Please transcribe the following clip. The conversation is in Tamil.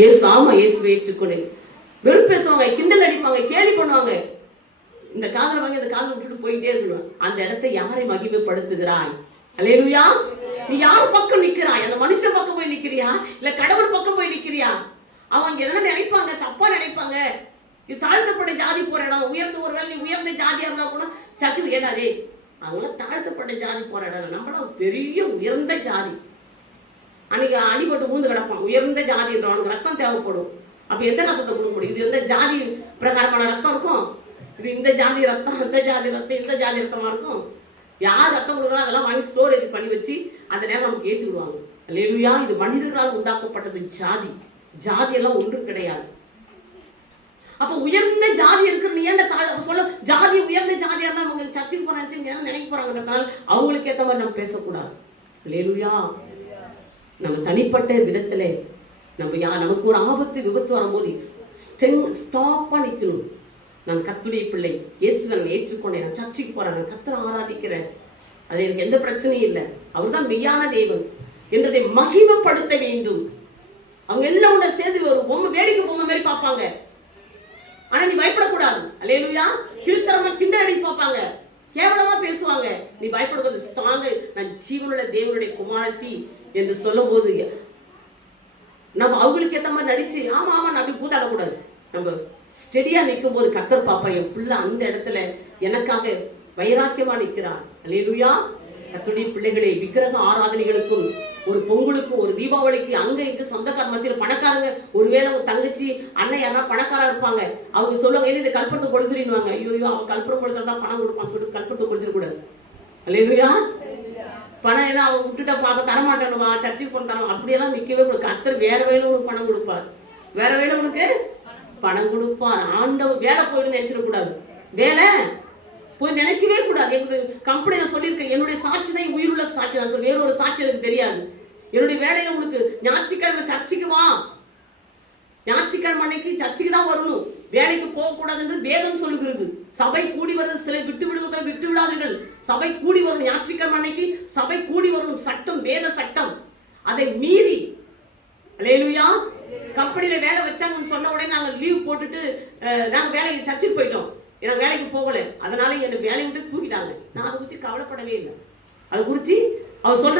இயேசு ஆமா இயேசுவை ஏற்றுக்கொண்டு வெறுப்பேற்றுவாங்க, கிண்டல் அடிப்பாங்க, கேலி பண்ணுவாங்க. இந்த காதல வாங்கி இந்த காதல விட்டுட்டு போயிட்டே இருக்கணும். அந்த இடத்தை யாரை மகிமைப்படுத்துகிறாய்? அல்லேலூயா. நீ யார் பக்கம் நிக்கிறாய்? அந்த மனுஷன் பக்கம் போய் நிக்கிறியா இல்ல கடவுள் பக்கம் போய் நிக்கிறியா? அவங்க எதனா நினைப்பாங்க, தப்பா நினைப்பாங்க. இது தாழ்த்தப்பட்ட ஜாதி போற இடம். உயர்ந்த ஒருவேளை நீ உயர்ந்த ஜாதியா இருந்தா கூட சர்ச்சுக்கு ஏடாதே அவங்களாம் தாழ்த்தப்பட்ட ஜாதி போற இடம். நம்மளாம் பெரிய உயர்ந்த ஜாதி. அன்னைக்கு அடிபட்டு ஊந்து கிடப்பான். உயர்ந்த ஜாதின்றவனுக்கு ரத்தம் தேவைப்படும். அப்ப எந்த ரத்தத்தை கொடுக்க முடியும்? இது எந்த ஜாதி பிரகாரமான ரத்தம் இருக்கும்? இது இந்த ஜாதி ரத்தம், அந்த ஜாதி ரத்தம், இந்த ஜாதி ரத்தமா இருக்கும். யார் ரத்தம் கொடுக்குறோம் அதெல்லாம் வாங்கி ஸ்டோரேஜ் பண்ணி வச்சு அந்த நேரம் நமக்கு ஏற்றி விடுவாங்க. அல்லேலூயா. இது மனிதர்களால் உண்டாக்கப்பட்டது ஜாதி. ஜாதி எல்லாம் ஒன்றும் கிடையாது. அப்ப உயர்ந்த ஜாதி இருக்கிற நீ ஏன் சொல்ல ஜாதி உயர்ந்த ஜாதியா இருந்தா அவங்க சர்ச்சுக்கு போறாங்க நினைக்க போறாங்கன்றதுனால அவங்களுக்கு ஏற்ற மாதிரி நம்ம பேசக்கூடாது. அல்லேலூயா. நம்ம தனிப்பட்ட விதத்துல நமக்கு ஒரு ஆபத்து விபத்து வரும்போது ஸ்டாப்பா நிக்கணும். நான் கர்த்தருடைய பிள்ளை, இயேசுவை நான் ஏற்றுக்கொண்டேன், நான் சர்ச்சுக்கு போறேன், நான் கர்த்தரை ஆராதிக்கிறேன், அது எனக்கு எந்த பிரச்சனையும் இல்லை, அவர்தான் மெய்யான தேவன் என்றதை மகிமைப்படுத்த வேண்டும். அவங்க எல்லாம் உன்னை சேர்ந்து ஒரு பொம்மை வேடிக்கை பொம்மை மாதிரி பார்ப்பாங்க. ஆனா நீ பயப்படக்கூடாது. அல்லேலூயா. கீழ்த்தரமா கிண்டல் அடி பார்ப்பாங்க, கேவலமா பேசுவாங்க. நீ பயப்படக்கூடாது. ஸ்ட்ராங், நான் ஜீவனுள்ள தேவனுடைய குமாரத்தி என்று சொல்லும் போது நம்ம அவங்களுக்கு ஏற்ற மாதிரி நடிச்சு ஆமா ஆமா அப்படி கூத்தாடக்கூடாது. நம்ம ஸ்டெடியா நிற்கும் போது கர்த்தர் பாப்பா என் பிள்ளை அந்த இடத்துல எனக்காக வைராக்கியமா நிற்கிறார். அல்லேலூயா. கர்த்தருடைய பிள்ளைகளை விக்கிரக ஆராதனைகளுக்கும் ஒரு பொங்கலுக்கும் ஒரு தீபாவளிக்கு அங்க இங்க சொந்தக்கார மத்தியில் பணக்காரங்க ஒருவேளை உங்க தங்கச்சி அண்ணன் யாரா பணக்காரா இருப்பாங்க. அவங்க சொல்லுவாங்க இந்த கல்புரத்தை கொடுத்துருவாங்க. ஐயோ அவன் கல்புரம் கொடுத்தாதான் பணம் கொடுப்பான்னு சொல்லிட்டு கல்புரத்தை கொடுத்துடக்கூடாது. அல்லேலூயா. பணம் ஏன்னா அவன் விட்டுட்டா பார்க்க தரமாட்டானுவா, சர்ச்சுக்கு போன தரம் அப்படியெல்லாம் நிற்கவே கொடுக்க. கர்த்தர் வேற வேலை உனக்கு பணம் கொடுப்பார், வேற வேலை உனக்கு பணம் கொடுப்பார். ஆண்டவர் வேலை போயிடுன்னு நினைச்சிடக்கூடாது. வேலை போய் நினைக்கவே கூடாது. எங்களுடைய கம்பெனியில சொல்லியிருக்கேன், என்னுடைய சாட்சி தான் உயிருள்ள சாட்சி. நான் சொல்ல வேற ஒரு சாட்சி எனக்கு தெரியாது. என்னுடைய வேலையில உங்களுக்கு ஞாயிற்றுக்கிழமை சர்ச்சுக்கு வா, ஞாயிற்றுக்கிழமை அன்னைக்கு சர்ச்சுக்கு தான் வரணும், வேலைக்கு போகக்கூடாது என்று வேதம் சொல்லுகிறது. சபை கூடி வருது, சிலை விட்டு விடுவதை விட்டு விடாதீர்கள். சபை கூடி வரும், ஞாயிற்றுக்கிழமை அன்னைக்கு சபை கூடி வரும். சட்டம், வேத சட்டம். அதை மீறி அல்லேலூயா கம்பெனியில வேலை வச்சாங்கன்னு சொன்ன உடனே நாங்க லீவ் போட்டுட்டு நாங்க வேலைக்கு சர்ச்சுக்கு போயிட்டோம். எனக்கு வேலைக்கு போகல, அதனால என்ன வேலையை விட்டு தூக்கிட்டாங்க. நான் அதை குறித்து கவலைப்படவே இல்லை. அதை குறித்து அவர் சொல்ற